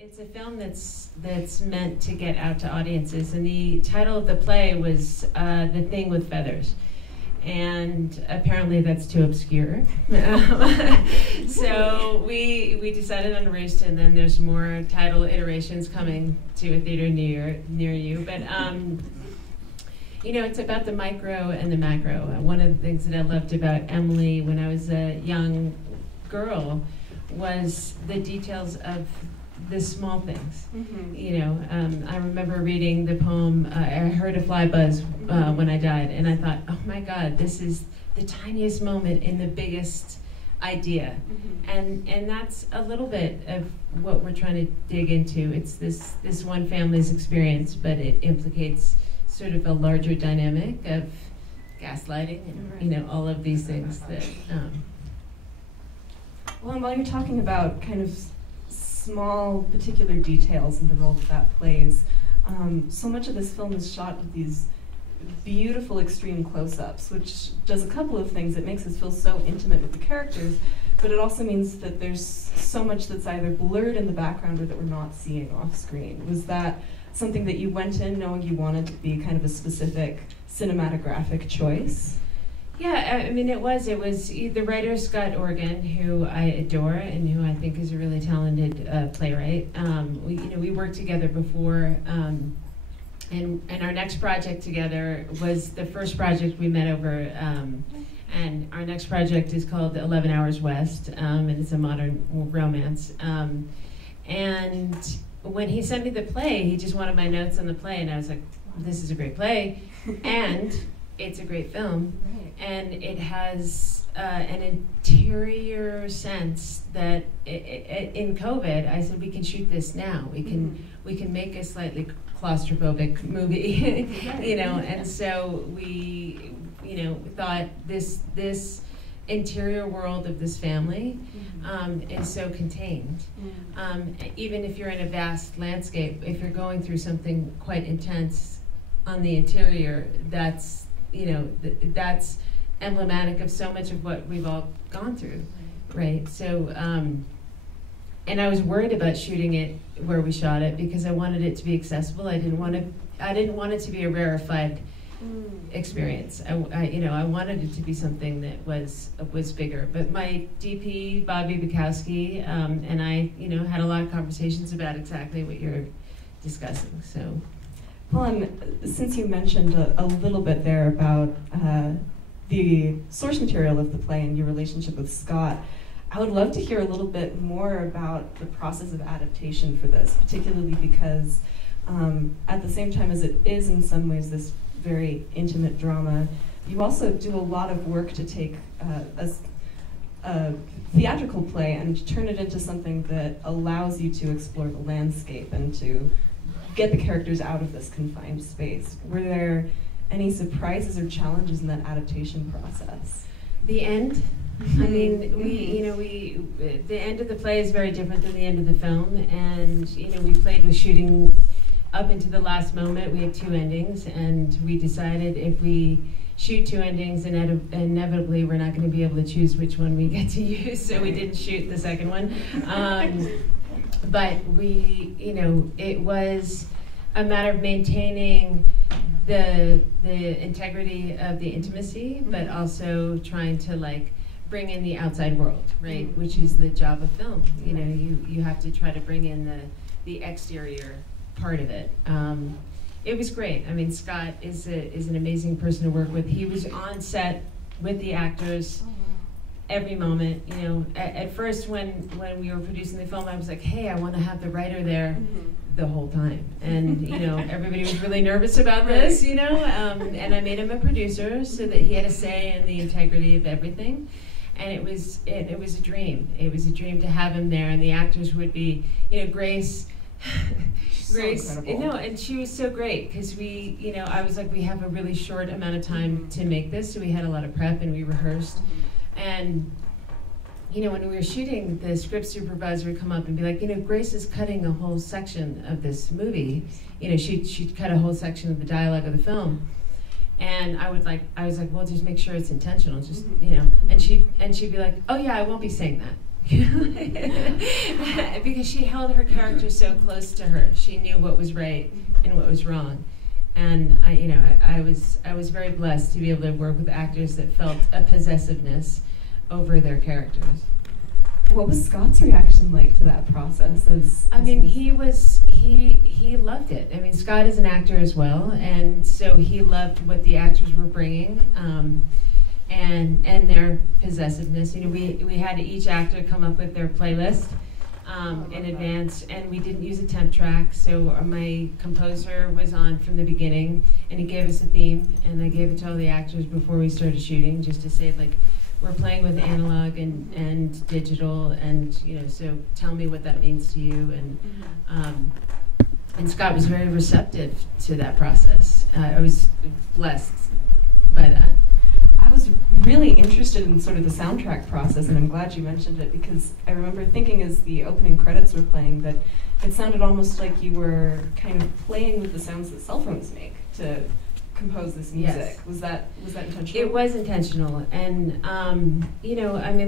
It's a film that's meant to get out to audiences, and the title of the play was The Thing with Feathers. And apparently that's too obscure. So we decided on Roost, and then there's more title iterations coming to a theater near you. But you know, it's about the micro and the macro. One of the things that I loved about Emily when I was a young girl was the details of the small things. Mm-hmm. You know, I remember reading the poem, I heard a fly buzz when I died, and I thought, oh my God, this is the tiniest moment in the biggest idea. Mm-hmm. And that's a little bit of what we're trying to dig into. It's this one family's experience, but it implicates sort of a larger dynamic of gaslighting and, you know, all of these things that... Well, and while you're talking about kind of small particular details in the role that plays, so much of this film is shot with these beautiful extreme close-ups, which does a couple of things. It makes us feel so intimate with the characters, but it also means that there's so much that's either blurred in the background or that we're not seeing off screen. Was that something that you went in knowing you wanted to be kind of a specific cinematographic choice? Yeah, I mean, it was the writer Scott Organ, who I adore and who I think is a really talented playwright. We worked together before, and our next project together was the first project we met over, and our next project is called 11 Hours West, and it's a modern romance. And when he sent me the play, he just wanted my notes on the play, and I was like, this is a great play, and it's a great film. And it has an interior sense that in COVID, I said we can shoot this now. We can make a slightly claustrophobic movie, you know. And so we, you know, thought this interior world of this family is so contained. Even if you're in a vast landscape, if you're going through something quite intense on the interior, that's, you know, that's emblematic of so much of what we've all gone through, right? So, and I was worried about shooting it where we shot it because I wanted it to be accessible. I didn't want it to be a rarefied experience. I wanted it to be something that was bigger. But my DP, Bobby Bukowski, and I, you know, had a lot of conversations about exactly what you're discussing. So. Well, and since you mentioned a little bit there about the source material of the play and your relationship with Scott, I would love to hear a little bit more about the process of adaptation for this, particularly because at the same time as it is in some ways this very intimate drama, you also do a lot of work to take a theatrical play and turn it into something that allows you to explore the landscape and to get the characters out of this confined space. Were there any surprises or challenges in that adaptation process? The end. I mean, the end of the play is very different than the end of the film, and you know, we played with shooting up into the last moment. We had 2 endings, and we decided if we shoot 2 endings, inevitably we're not going to be able to choose which one we get to use, so we didn't shoot the second one. But we, you know, it was a matter of maintaining the integrity of the intimacy, but also trying to like bring in the outside world, right? Which is the job of film. You know, you have to try to bring in the exterior part of it. It was great. I mean, Scott is an amazing person to work with. He was on set with the actors every moment. You know, at first when we were producing the film, I was like, hey, I want to have the writer there the whole time. And you know, everybody was really nervous about this, you know, and I made him a producer so that he had a say in the integrity of everything. And it was a dream. It was a dream to have him there, and the actors would be, you know, Grace, no, and she was so great because we, you know, I was like, we have a really short amount of time to make this, so we had a lot of prep and we rehearsed. And you know, when we were shooting, the script supervisor would come up and be like, you know, Grace is cutting a whole section of this movie. You know, she'd cut a whole section of the dialogue of the film. And I was like, well, just make sure it's intentional, just, you know. And she'd be like, oh yeah, I won't be saying that. because she held her character so close to her. She knew what was right and what was wrong. And I was very blessed to be able to work with actors that felt a possessiveness over their characters. What was Scott's reaction like to that process? He loved it. I mean, Scott is an actor as well, and so he loved what the actors were bringing, and their possessiveness. We had each actor come up with their playlist in advance, and we didn't use a temp track, so my composer was on from the beginning, and he gave us a theme, and I gave it to all the actors before we started shooting, just to say, like, we're playing with analog and digital, and so tell me what that means to you. And Scott was very receptive to that process. I was blessed by that. I was really interested in sort of the soundtrack process, and I'm glad you mentioned it, because I remember thinking as the opening credits were playing that it sounded almost like you were kind of playing with the sounds that cell phones make to compose this music. Yes. Was that intentional? It was intentional, and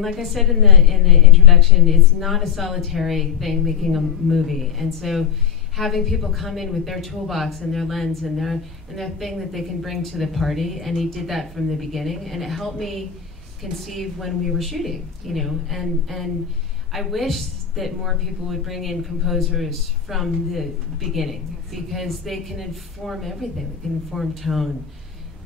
like I said in the introduction, it's not a solitary thing making a movie, and so having people come in with their toolbox and their lens and their thing that they can bring to the party, and he did that from the beginning, and it helped me conceive when we were shooting, and I wish that more people would bring in composers from the beginning, because they can inform everything. They can inform tone.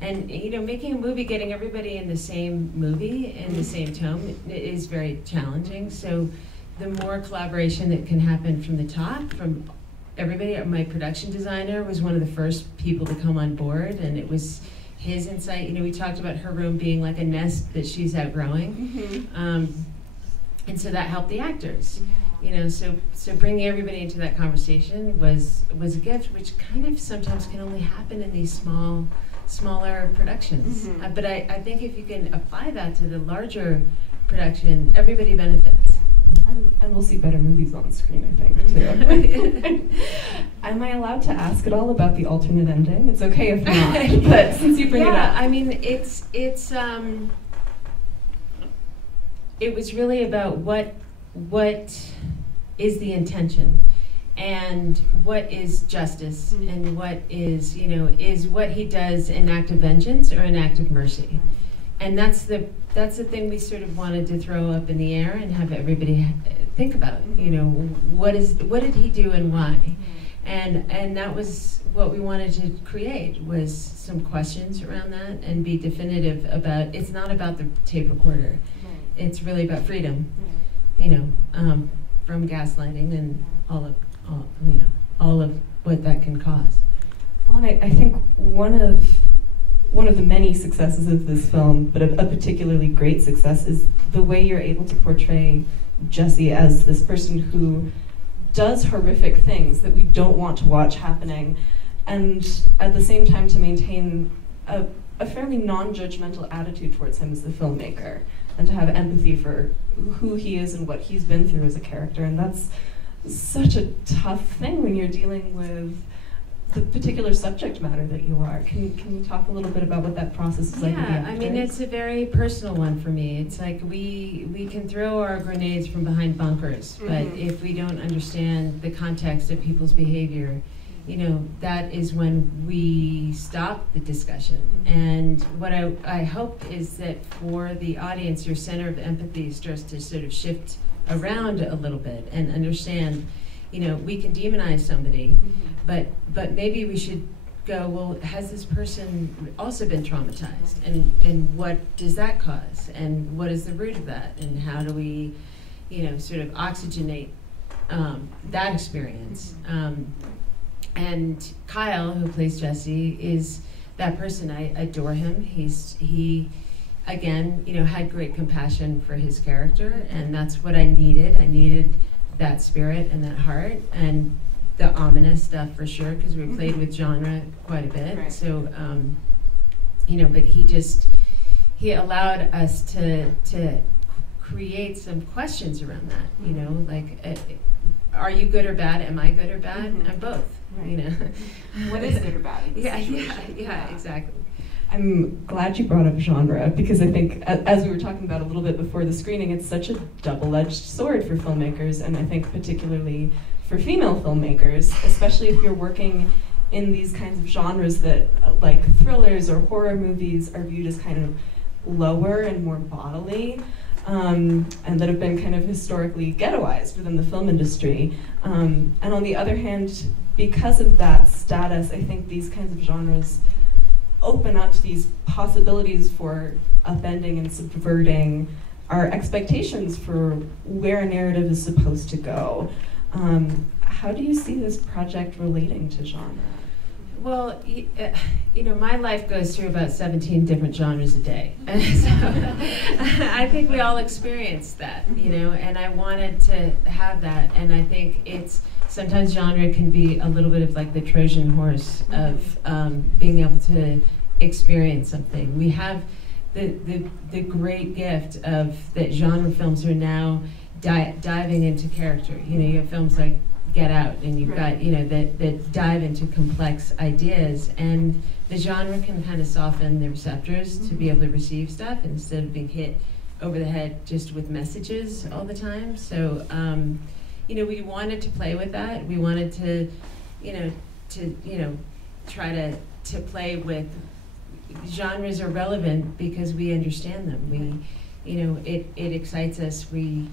And making a movie, getting everybody in the same movie, in the same tone, is very challenging. So the more collaboration that can happen from the top, from everybody. My production designer was one of the first people to come on board, and it was his insight. We talked about her room being like a nest that she's outgrowing. And so that helped the actors. So bringing everybody into that conversation was a gift, which kind of sometimes can only happen in these smaller productions. But I think if you can apply that to the larger production, everybody benefits. And we'll see better movies on screen, I think, too. Am I allowed to ask at all about the alternate ending? It's okay if not, but since you bring it up. I mean, it was really about what is the intention, and what is justice, and what is what he does an act of vengeance or an act of mercy. And that's the thing we sort of wanted to throw up in the air and have everybody think about. What did he do and why? And that was what we wanted to create, was some questions around that, and be definitive about. It's not about the tape recorder. It's really about freedom, from gaslighting and all of what that can cause. Well, and I think one of the many successes of this film, but a particularly great success, is the way you're able to portray Jesse as this person who does horrific things that we don't want to watch happening, and at the same time to maintain a fairly non-judgmental attitude towards him as the filmmaker, and to have empathy for who he is and what he's been through as a character. And that's such a tough thing when you're dealing with the particular subject matter that you are. Can you talk a little bit about what that process is like? Yeah, I mean, it's a very personal one for me. It's like we can throw our grenades from behind bunkers, but if we don't understand the context of people's behavior, that is when we stop the discussion. And what I hope is that for the audience, your center of empathy starts to sort of shift around a little bit and understand, we can demonize somebody, but maybe we should go, well, has this person also been traumatized? And what does that cause? And what is the root of that? And how do we, sort of oxygenate that experience? And Kyle, who plays Jesse, is that person. I adore him. He again, had great compassion for his character, and that's what I needed. I needed that spirit and that heart, and the ominous stuff for sure, because we played with genre quite a bit. Right. So, but he allowed us to create some questions around that. Like, are you good or bad? Am I good or bad? I'm both. Right. What is good or bad in this situation? Yeah, exactly. I'm glad you brought up genre, because I think, as we were talking about a little bit before the screening, it's such a double-edged sword for filmmakers, and I think particularly for female filmmakers, especially if you're working in these kinds of genres that, like thrillers or horror movies, are viewed as kind of lower and more bodily, and that have been kind of historically ghettoized within the film industry. And on the other hand, because of that status, I think these kinds of genres open up these possibilities for upending and subverting our expectations for where a narrative is supposed to go. How do you see this project relating to genre? Well, you know, my life goes through about 17 different genres a day. So I think we all experience that, you know, and I wanted to have that. And I think it's, sometimes genre can be a little bit of like the Trojan horse of being able to experience something. We have the great gift of that genre films are now diving into character. You know, you have films like Get Out, and you've got, you know, that dive into complex ideas, and the genre can kind of soften the receptors to be able to receive stuff instead of being hit over the head just with messages all the time. So, you know, we wanted to play with that. We wanted to, try to play with genres are relevant because we understand them. We, you know, it excites us. We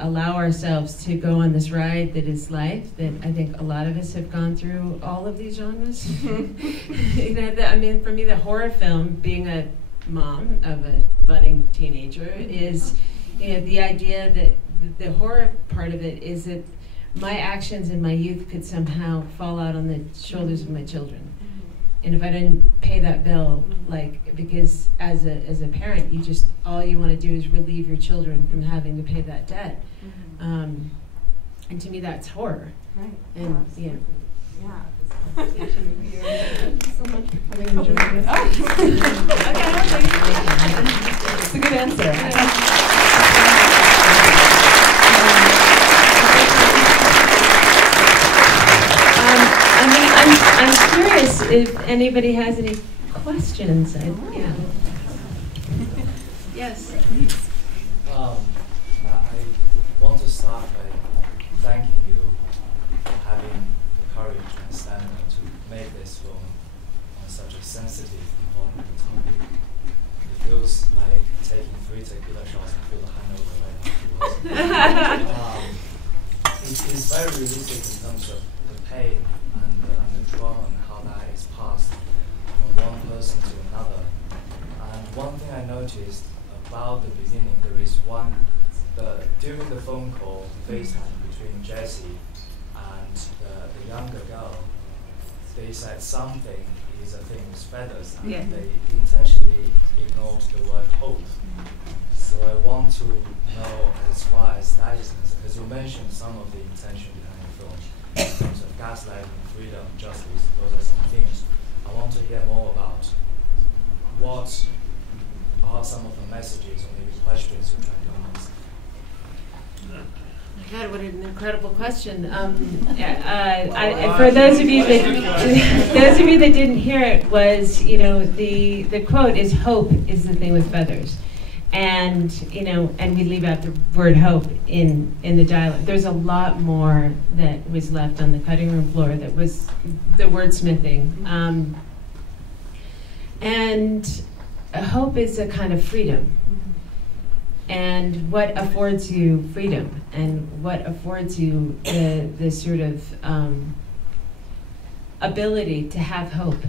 allow ourselves to go on this ride that is life, that I think a lot of us have gone through all of these genres. You know, I mean, for me, the horror film, being a mom of a budding teenager, is, you know, the idea that the horror part of it is that my actions in my youth could somehow fall out on the shoulders of my children. And if I didn't pay that bill, like, because as a parent, you just, all you want to do is relieve your children from having to pay that debt. And to me, that's horror. Right. And, you know. Yeah. Thank you so much for coming and joining us. Okay. It's a good answer. I'm curious if anybody has any questions. Yeah. Yes. I want to start by thanking you for having the courage and stamina to make this film on such a sensitive and vulnerable topic. It feels like taking 3 tequila shots and feel the hangover right afterwards. It is very realistic in terms of the pain and the trauma and how that is passed from one person to another. And one thing I noticed about the beginning, there is during the phone call, FaceTime between Jessie and the younger girl, they said something is a thing with feathers, and they intentionally ignored the word hope. So I want to know, as far as that is concerned, because you mentioned some of the intention behind the film, in terms of gaslighting, freedom, justice, those are some things. I want to hear more about what are some of the messages or maybe questions you're trying to answer. My God, what an incredible question. For those of you that didn't hear it, was, you know, the quote is, "Hope is the thing with feathers." And, you know, and we leave out the word hope in the dialogue. There's a lot more that was left on the cutting room floor that was the wordsmithing. And hope is a kind of freedom. And what affords you freedom, and what affords you the sort of ability to have hope.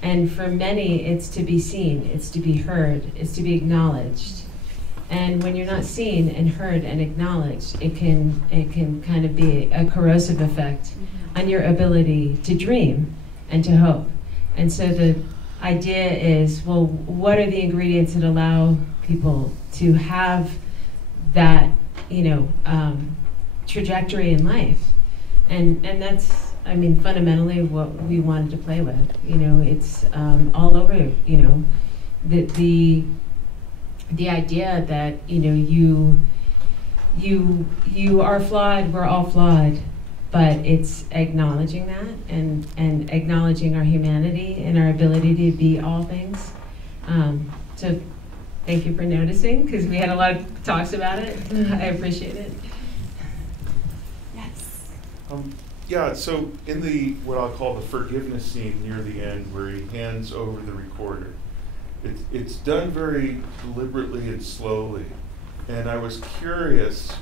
And for many, it's to be seen, it's to be heard, it's to be acknowledged. And when you're not seen and heard and acknowledged, it can kind of be a corrosive effect on your ability to dream and to hope. And so the idea is, well, what are the ingredients that allow people to have that, you know, trajectory in life? And that's, I mean, fundamentally what we wanted to play with. You know, it's all over, you know, the idea that, you know, you are flawed, we're all flawed, but it's acknowledging that and acknowledging our humanity and our ability to be all things. So thank you for noticing, because we had a lot of talks about it. I appreciate it. Yes. Yeah, so in the, what I'll call the forgiveness scene near the end, where he hands over the recorder, it's done very deliberately and slowly. And I was curious,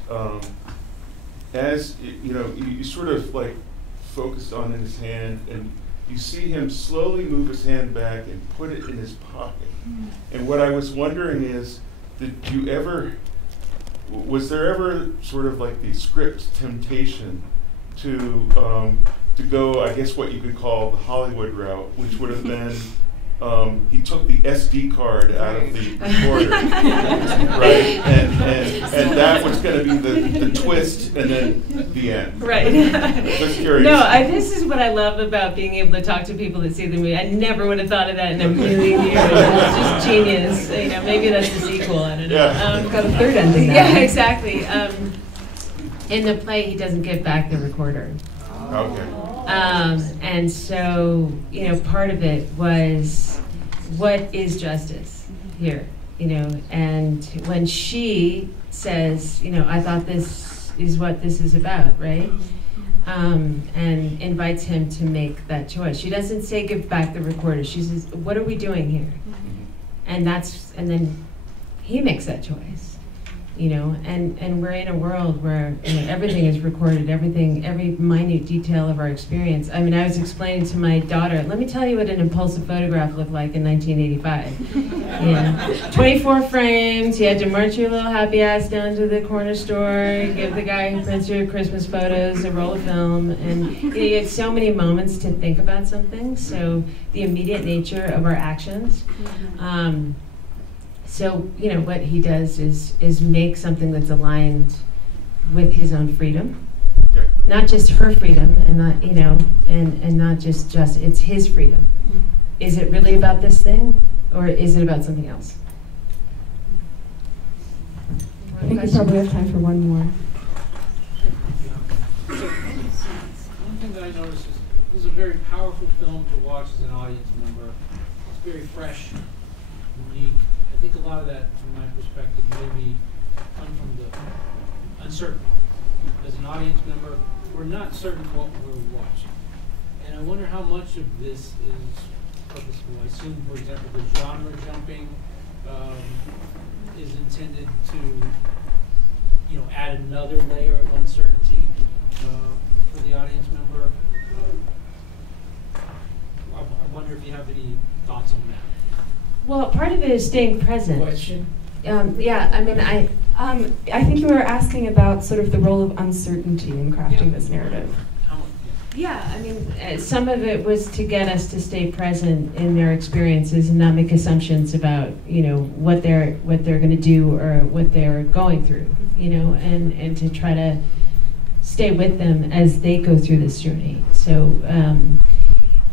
as you know, you sort of like focused on his hand, and you see him slowly move his hand back and put it in his pocket. And what I was wondering is, was there ever sort of like the script temptation to go, I guess what you could call the Hollywood route, which would have been, he took the SD card out of the recorder, right? And that was going to be the twist, and then the end. Right. Just curious. No, this is what I love about being able to talk to people that see the movie. I never would have thought of that in a million years. It's just genius. You know, maybe that's the sequel. I don't know. Yeah. Got a third ending now. Yeah, exactly. In the play, he doesn't give back the recorder. Okay. And so, you know, part of it was, what is justice here? You know, and when she says, you know, I thought this is what this is about, right? And invites him to make that choice. She doesn't say give back the recorder. She says, what are we doing here? And then he makes that choice. You know, and we're in a world where, you know, everything is recorded, every minute detail of our experience. I mean, I was explaining to my daughter, let me tell you what an impulsive photograph looked like in 1985. You know, 24 frames, you had to march your little happy ass down to the corner store, give the guy who prints your Christmas photos a roll of film, and you know, you had so many moments to think about something, so the immediate nature of our actions. So, you know, what he does is make something that's aligned with his own freedom. Okay. Not just her freedom, and not, you know, and not just, it's his freedom. Is it really about this thing, or is it about something else? I think we probably have time for one more. One thing that I noticed is this is a very powerful film to watch as an audience member. It's very fresh, unique. I think a lot of that, from my perspective, maybe come from the uncertainty. As an audience member, we're not certain what we're watching. And I wonder how much of this is purposeful. I assume, for example, the genre jumping is intended to, you know, add another layer of uncertainty for the audience member. I wonder if you have any thoughts on that. Well, part of it is staying present. Question? Yeah, I mean, I think you were asking about sort of the role of uncertainty in crafting this narrative. yeah, I mean, some of it was to get us to stay present in their experiences and not make assumptions about, you know, what they're going to do or what they're going through, you know, and to try to stay with them as they go through this journey. So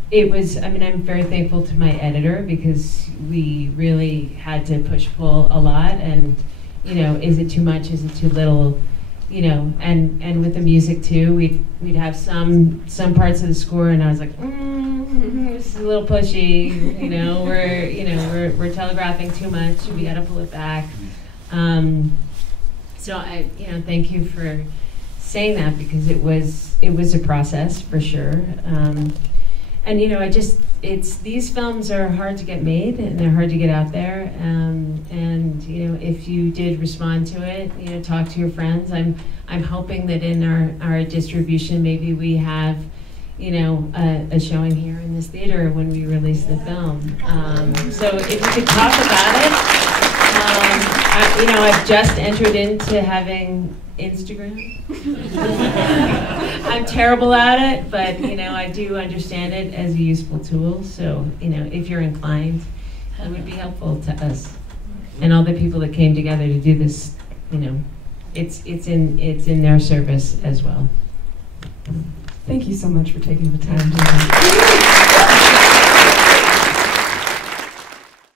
it was, I mean, I'm very thankful to my editor, because we really had to push-pull a lot, and, you know, is it too much, is it too little, you know, and with the music too, we'd have some parts of the score, and I was like, this is a little pushy, you know, we're telegraphing too much, we got to pull it back. So I, you know, thank you for saying that, because it was a process for sure. And you know, these films are hard to get made, and they're hard to get out there. And you know, if you did respond to it, you know, talk to your friends. I'm hoping that in our distribution, maybe we have, you know, a showing here in this theater when we release the film. So if you could talk about it. You know, I've just entered into having Instagram. I'm terrible at it, but you know, I do understand it as a useful tool. So, you know, if you're inclined, it would be helpful to us and all the people that came together to do this. You know, it's in their service as well. Thank you so much for taking the time to